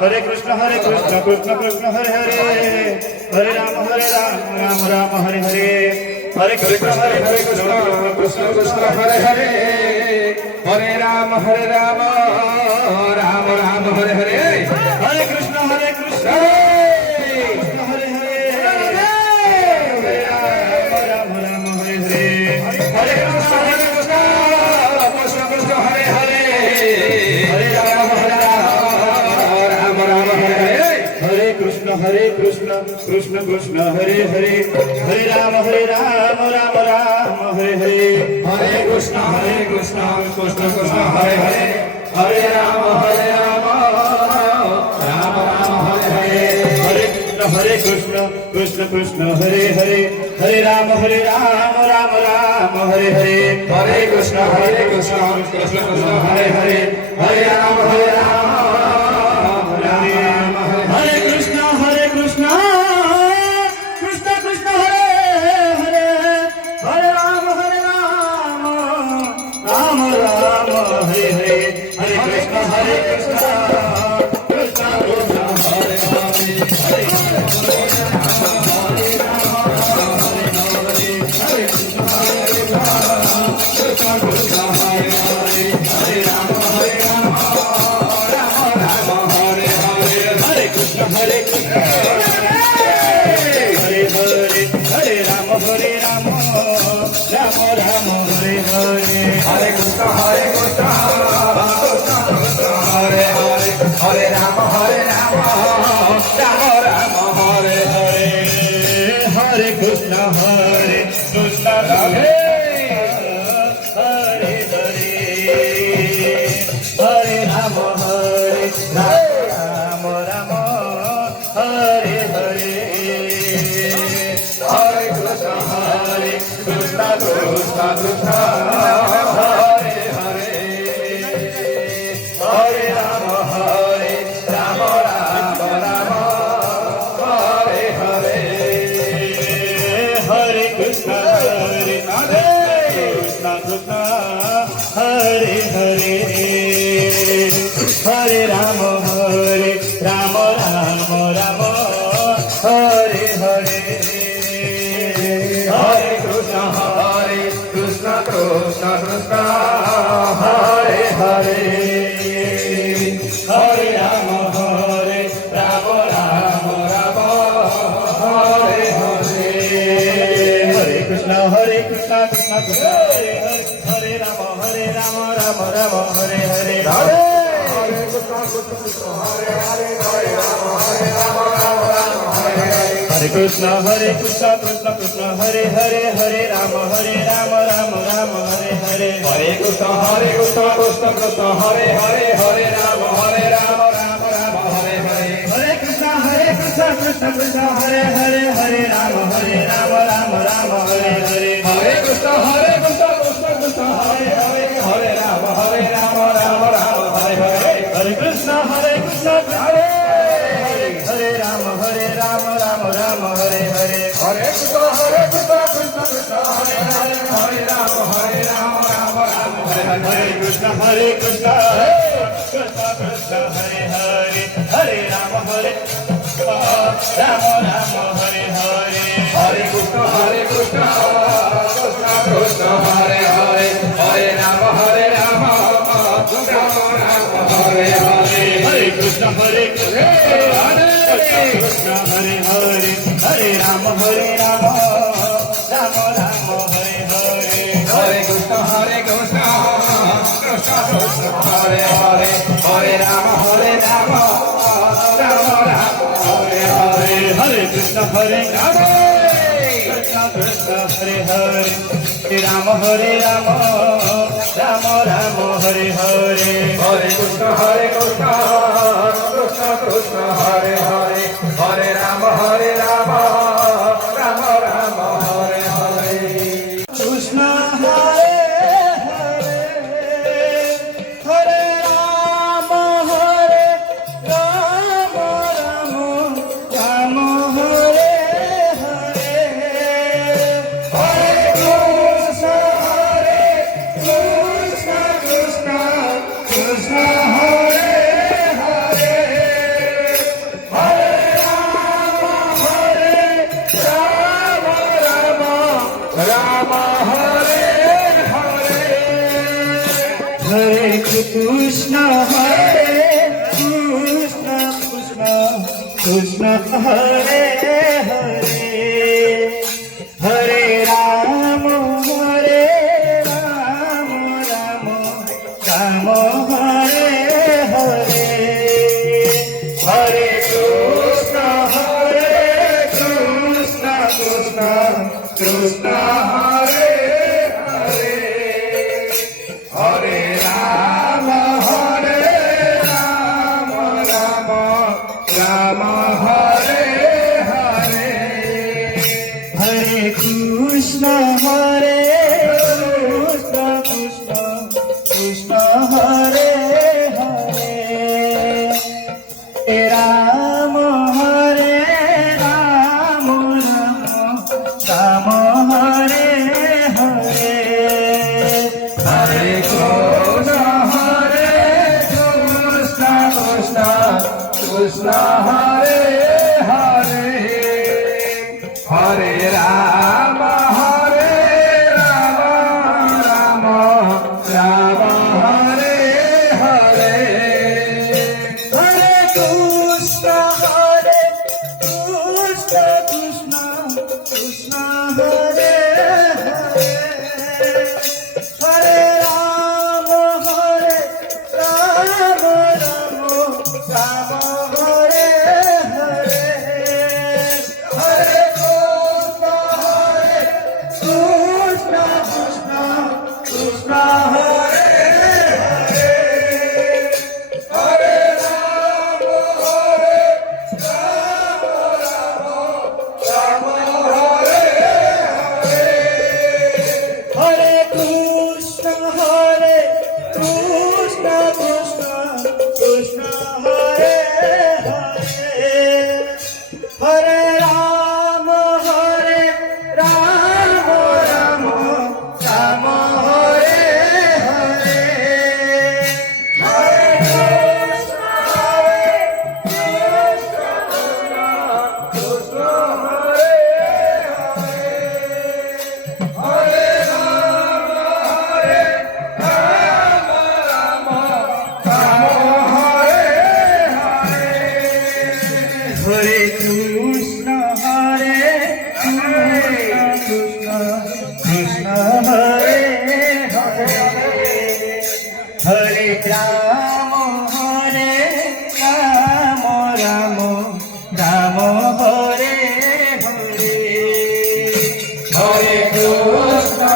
हरे कृष्ण कृष्ण कृष्ण हरे हरे हरे राम राम राम हरे हरे हरे कृष्ण कृष्ण कृष्ण कृष्ण हरे हरे हरे राम राम राम हरे हरे हरे कृष्ण हरे कृष्ण हरे हरे हरे राम राम हरे हरे हरे कृष्ण कृष्ण कृष्ण हरे हरे हरे राम राम राम हरे हरे हरे कृष्ण कृष्ण कृष्ण हरे हरे हरे राम राम राम हरे हरे हरे कृष्ण कृष्ण कृष्ण हरे हरे हरे राम राम राम हरे हरे हरे कृष्ण कृष्ण हरे हरे हरे राम राम राम हरे हरे हरे कृष्ण कृष्ण कृष्ण हरे हरे हरे राम राम राम हरे कृष्ण कृष्ण कृष्ण हरे हरे हरे राम राम राम हरे हरे हरे कृष्ण कृष्ण कृष्ण कृष्ण हरे हरे हरे राम राम हरे हरे हरे कृष्ण कृष्ण कृष्ण हरे हरे हरे राम राम हरे हरे हरे कृष्ण कृष्ण कृष्ण हरे हरे हरे राम राम हरे हरे हरे कृष्ण कृष्ण कृष्ण हरे हरे हरे राम राम हरे हरे हरे कृष्ण कृष्ण कृष्ण हरे हरे राम राम हरे हरे हरे कृष्ण कृष्ण कृष्ण हरे हरे राम राम हरे हरे हरे कृष्ण कृष्ण कृष्ण हरे हरे राम राम हरे हरे हरे कृष्ण हरे हरे राम राम हरे हरे हरे कृष्ण कृष्ण कृष्ण हरे राम राम हरे Krishna Krishna Krishna Hare Hare Hare Ram Ram Hare Hare Hare Krishna Krishna Krishna Hare Hare Hare Ram Ram Hare Hare Hare Krishna Krishna Krishna Hare Hare Hare Ram Ram Ram Hare Hare Hare Krishna Krishna Krishna Krishna Hare Hare Hare Ram Ram Hare Hare Hare Krishna Krishna Krishna Hare Hare Ram Ram Hare Hare Hare Krishna Krishna Krishna Hare Hare Hare Ram Ram Hare Hare Krishna Hare Hare Ram Ram Ram Hare Hare Hare Krishna Krishna Krishna Hare Hare Krishna Hare Hare Hare Ram Ram Ram Hare Hare Hare Krishna Krishna Krishna Hare Hare Hare Ram Ram Ram Hare Hare Hare Krishna Krishna Krishna Hare Hare Ram Ram Ram Hare Hare Hare Krishna Krishna Hare Hare Hare Ram Ram Ram Hare Hare Hare Krishna Krishna Krishna Hare Hare Hare Ram Ram Ram Hare Hare Hare Krishna Krishna Hare Hare Hare Ram Ram Hare Hare Hare Krishna Krishna Krishna Hare Hare Hare Ram Ram Hare Hare Hare Krishna Krishna Hare Hare Hare Hare Krishna Krishna Hare Hare Hare Ram Ram Hare Hare Hare Krishna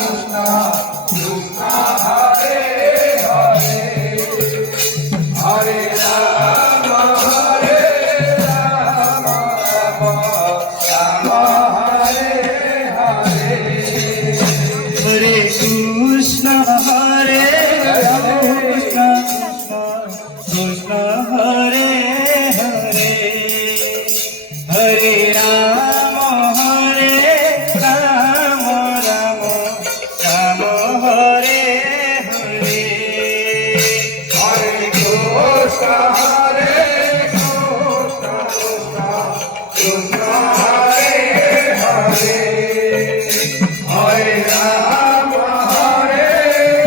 Krishna Hare Hare Hare Ram Hare Hare Hare Krishna Krishna Hare Hare Hare Ram Ram Hare Hare Hare Krishna Krishna Hare Hare Hare Ram Hare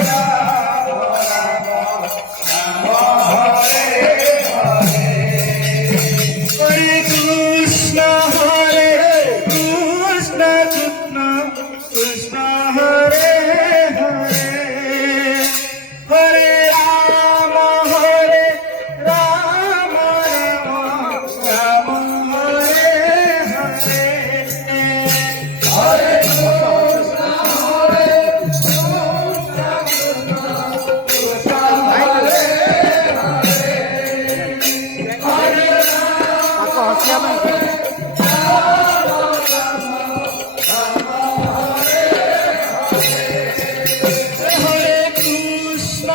Hare Hare Krishna Krishna Krishna Hare Hare Hare Ram Ram Hare Hare Hare Krishna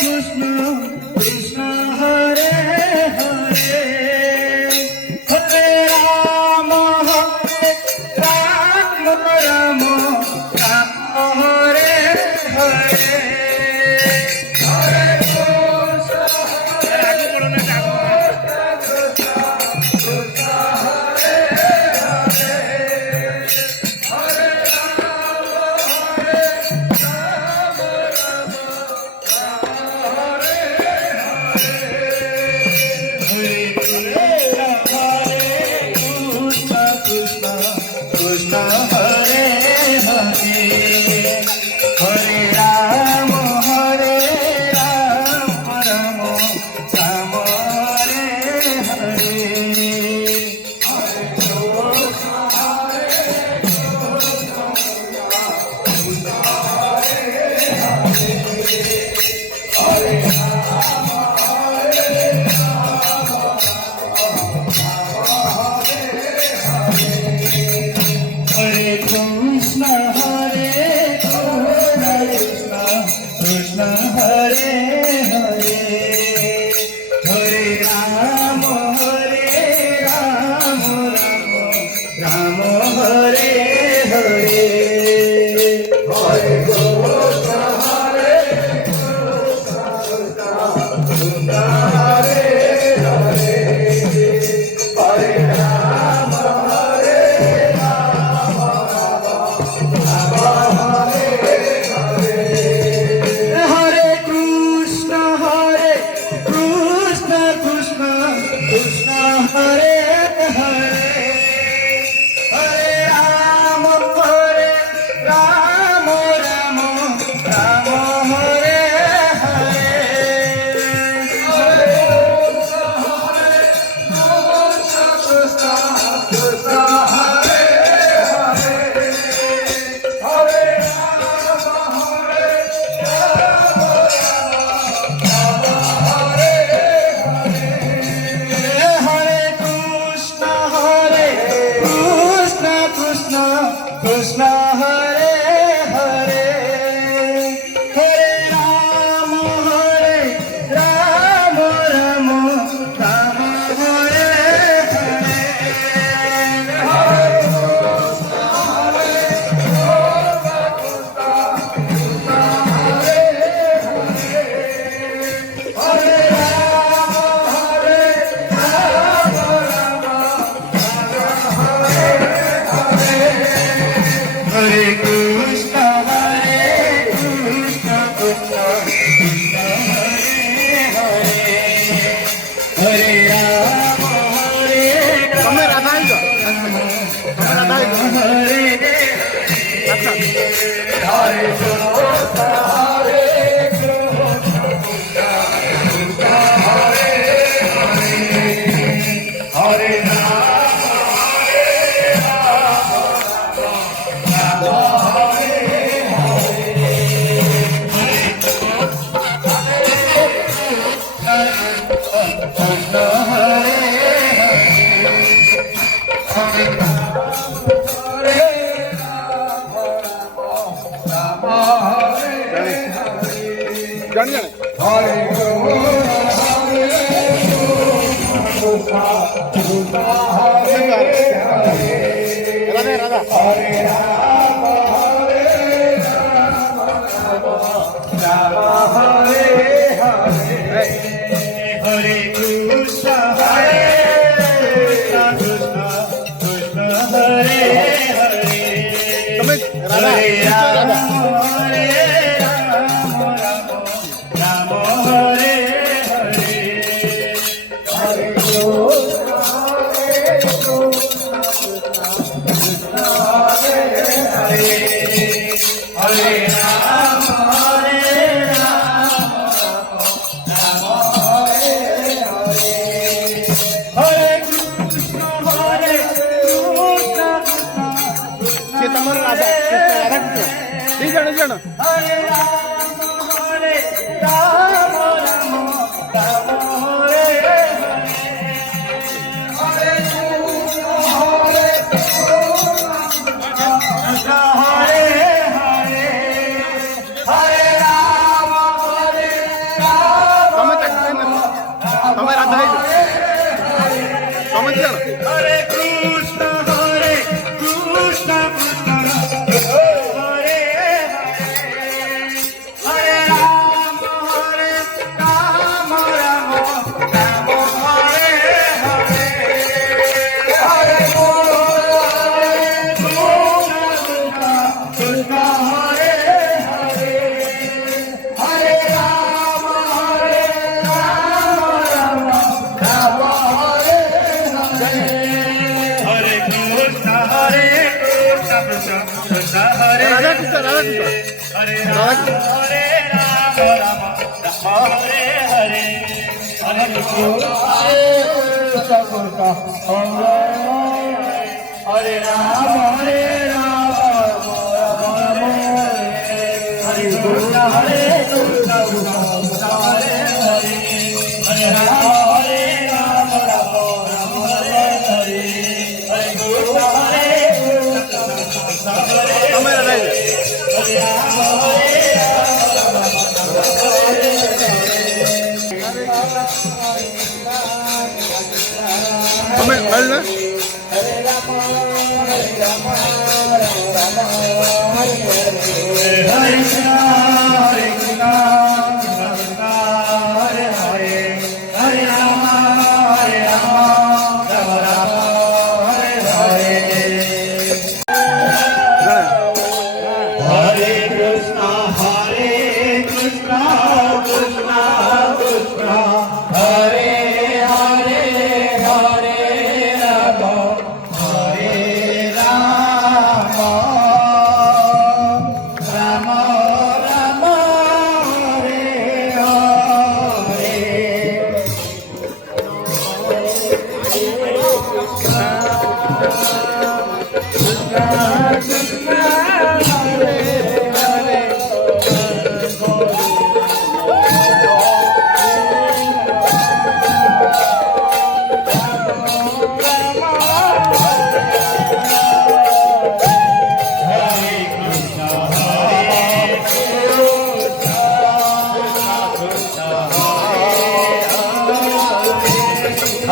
Krishna Hare Hare Hare Ram Ram Hare Hare Hare Hare Hare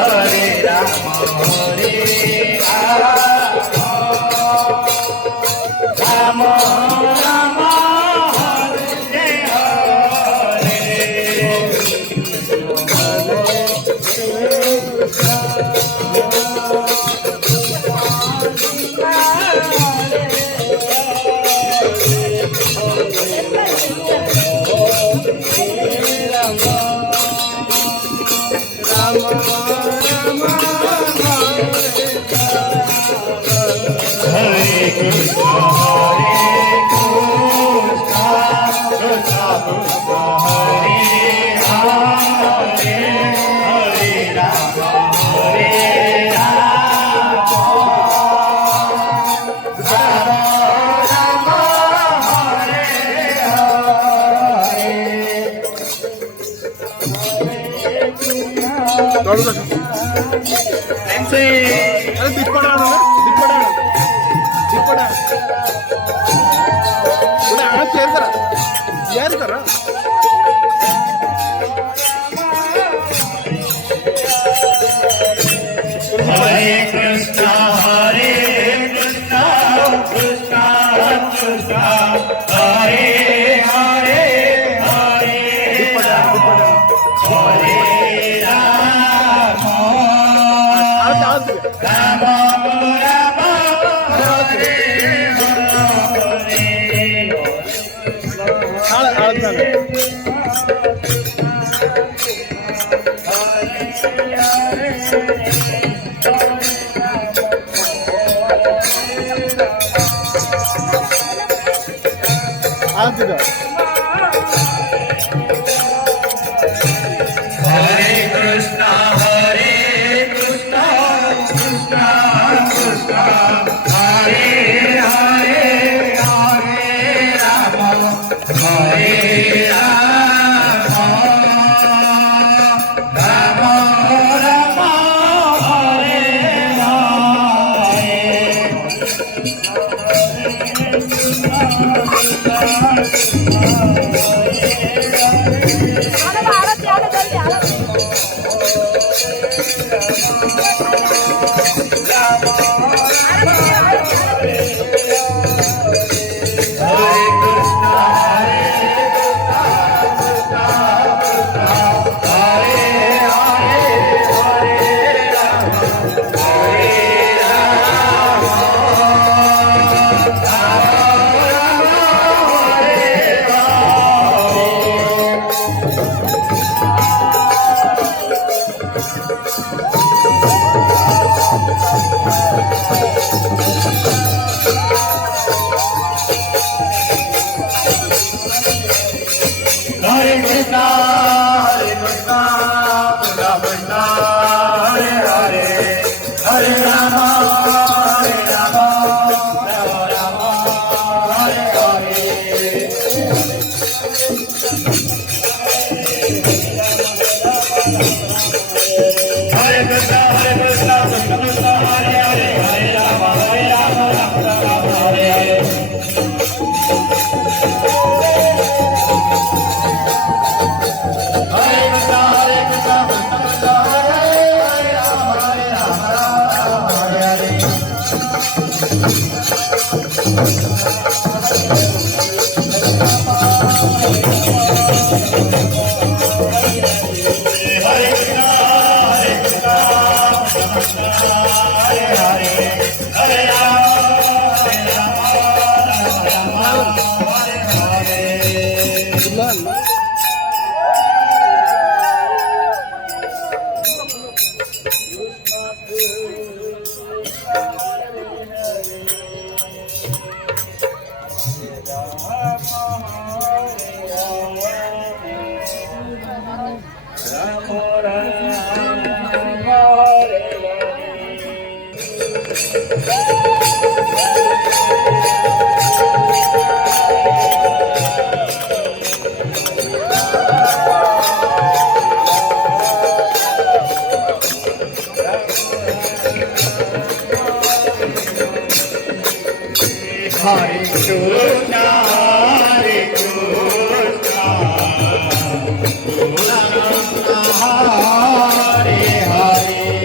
हरे राम हरे राम राम हरे हरे कृष्ण कृष्ण कृष्ण हरे हरे हरे राम राम हरे अरे दिप्पडाणं पुढे आणत यार करा हरे कृष्ण कृष्ण कृष्ण हरे हरे हरे राम हरे राम राम राम हरे हरे हरे कृष्ण कृष्ण कृष्ण हरे हरे हरे राम हरे राम राम राम हरे Hare Krishna, Hare Krishna, Krishna Hare Hare.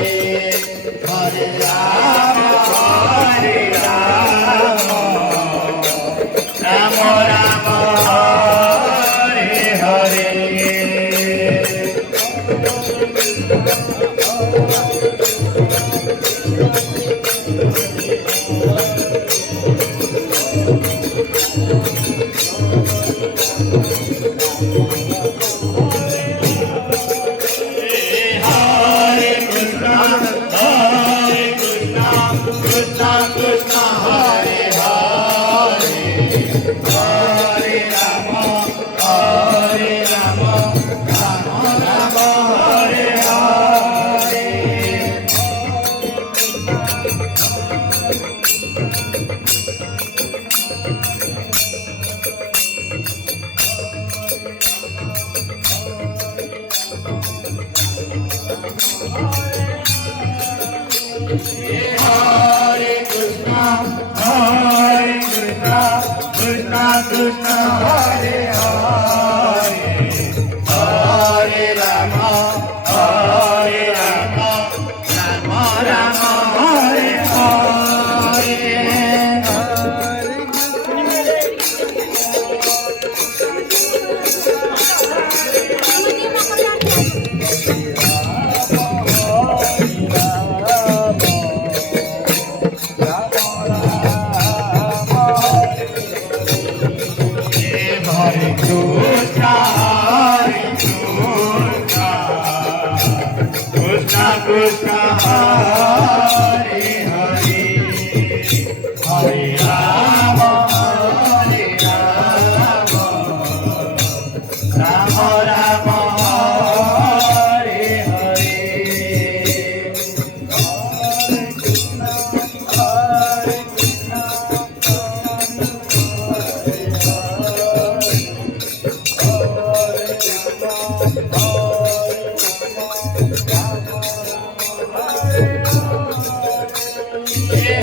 Hare Krishna, Krishna Krishna, Hare Hare, Hare Rama, Rama Rama, Hare Hare. Hare Krishna, Krishna Krishna, Hare Hare, Hare Rama, Rama Rama, Hare Hare.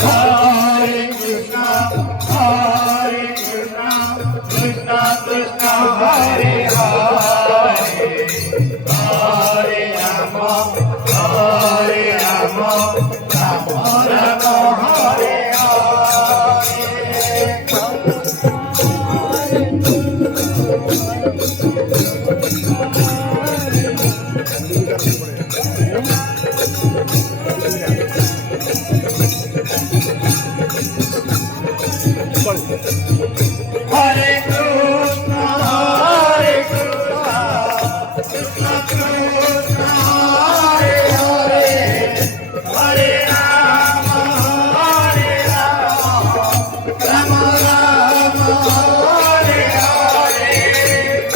Hare Krishna, Krishna Krishna, Hare Hare, Hare Rama, Rama Rama, Hare Hare Krishna, Krishna Krishna, Hare Hare, Hare Rama, Rama Rama, Hare Hare.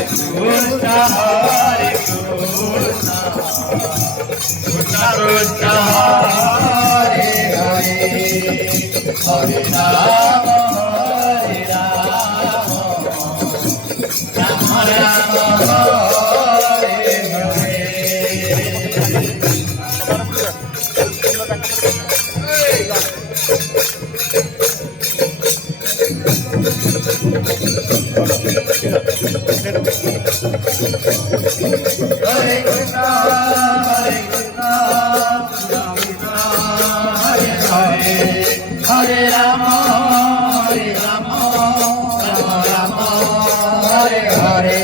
Hare Krishna, Krishna Krishna, Hare Hare, Hare Rama, Rama Rama, Hare Hare. Hare Krishna, Hare Hare, Hare Rama, Rama Rama, Hare Hare.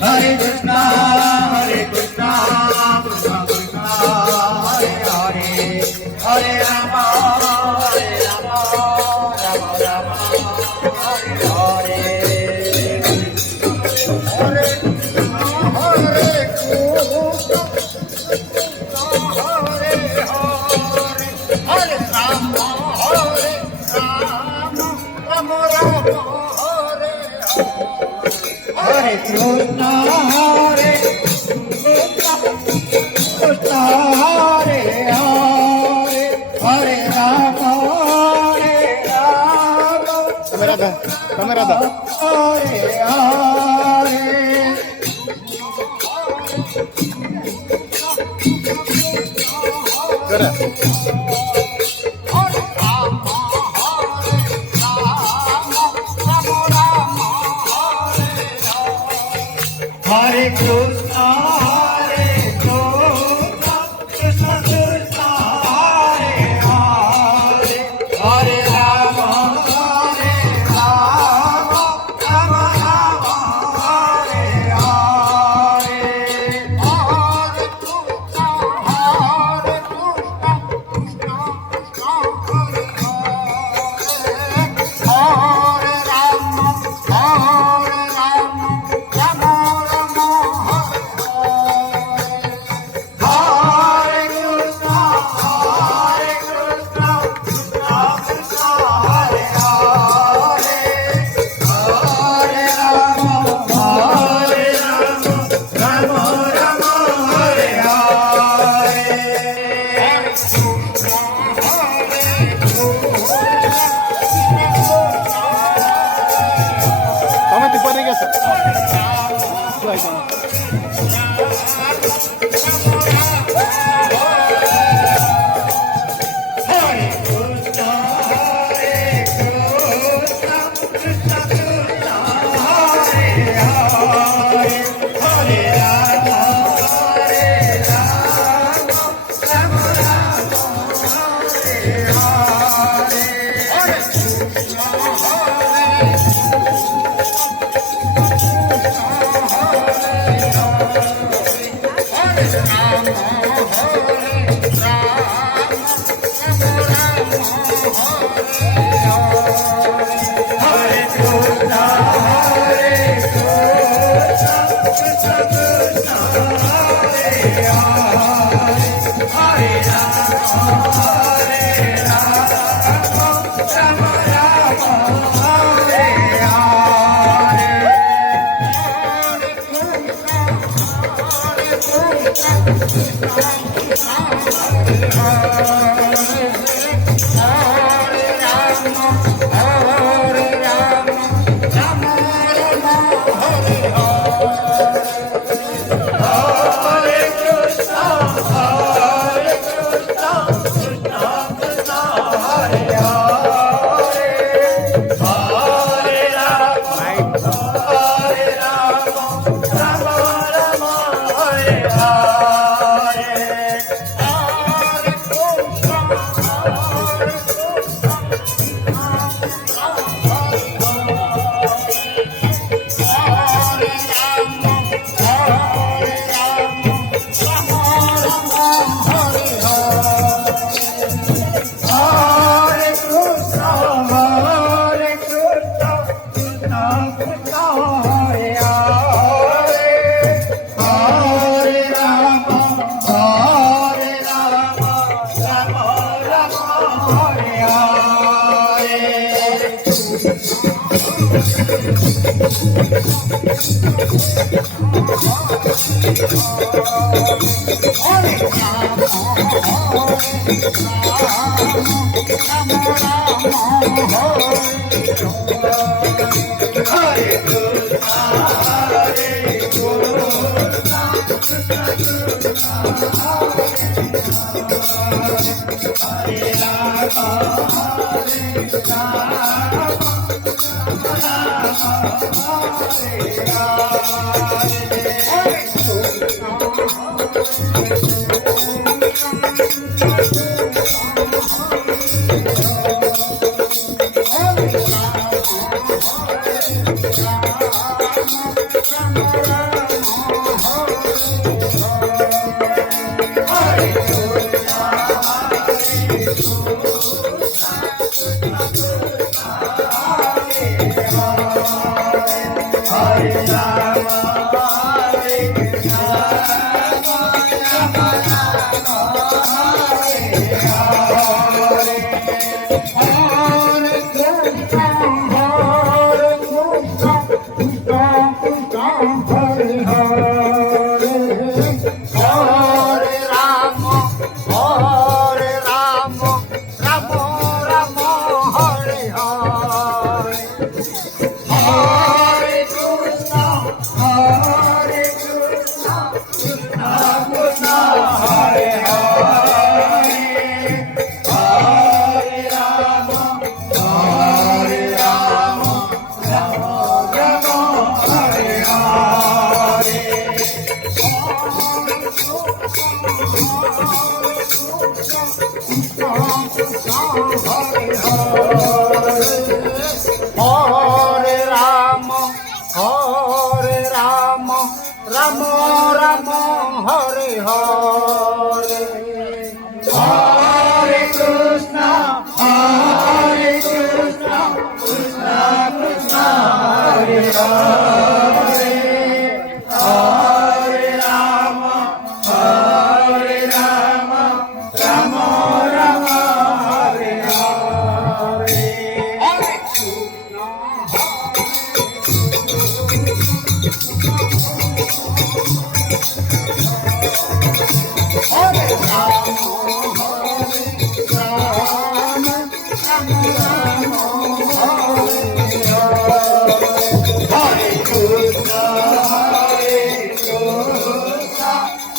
Hare Krishna, Krishna Krishna, Hare Hare, Hare Rama, Rama Rama, Hare Hare. Hare Krishna, Hare Krishna, Hare Hare, Hare Rama, Kamera dah. Hare Hare. Kera. Hare Krishna, Krishna Krishna, Hare Hare, Hare Rama, Rama Rama, Hare Hare. Tama, di pa rin kasi. Right, Hare Ram Ram Hare Hare Hare Krishna Krishna Krishna Hare Hare Hare Ram Ram Ram Hare Hare Hare Krishna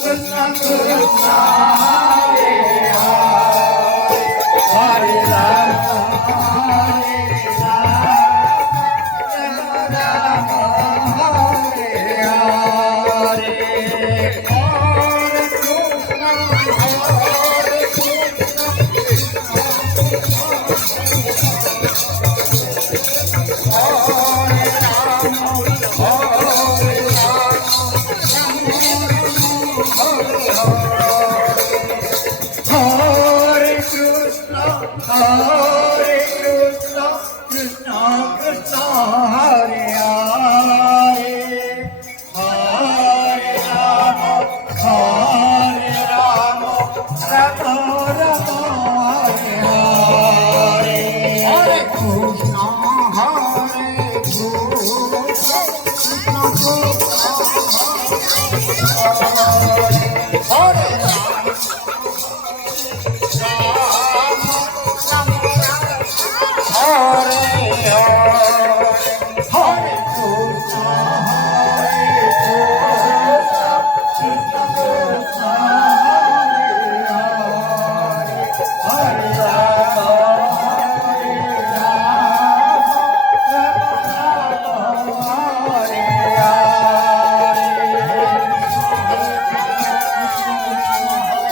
Krishna Krishna Hare Hare Hare Ram Ram Hare Hare Hare Krishna Krishna Krishna Hare Hare Hare Ram Ram Ram Hare Hare Hare Krishna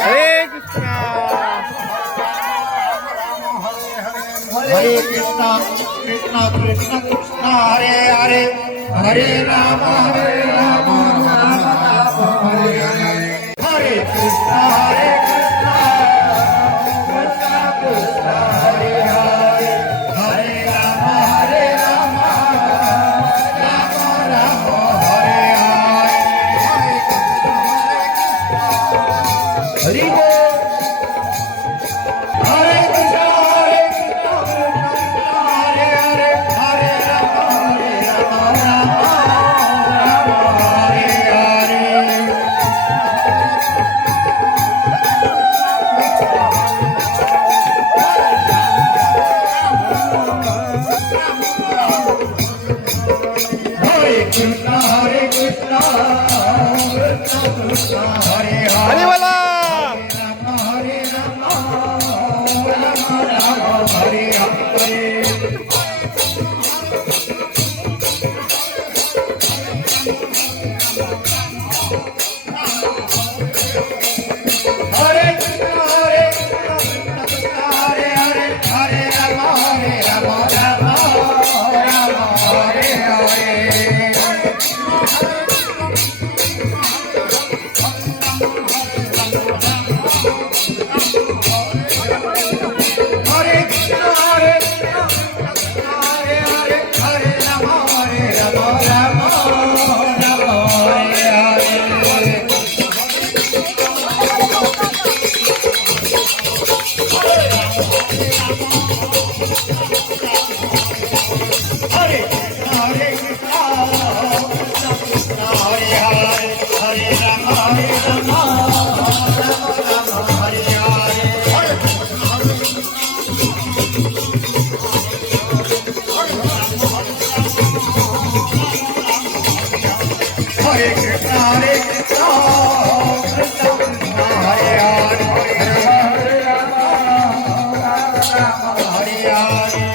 हरे कृष्ण हरे हरे कृष्ण कृष्ण कृष्ण कृष्ण हरे हरे हरे राम राम राम हरे हरे हरे कृष्ण कृष्ण कृष्ण हरे हरे हरे राम राम राम हरे हरे हरि बोल हरे कृष्ण हरे हरे हरे राम राम हरे हरे हरे कृष्ण कृष्ण कृष्ण हरे हरे हरे वाला हरे राम हरे हरे हरे कृष्ण हरे हरे हरे राम राम हरे हरे हरे कृष्ण हरे हरे राम राम हरे हरे हरे कृष्ण कृष्ण हरे हरे हरे राम राम हरे हरे हरे कृष्ण कृष्ण कृष्ण हरे हरे हरे राम हरे हरे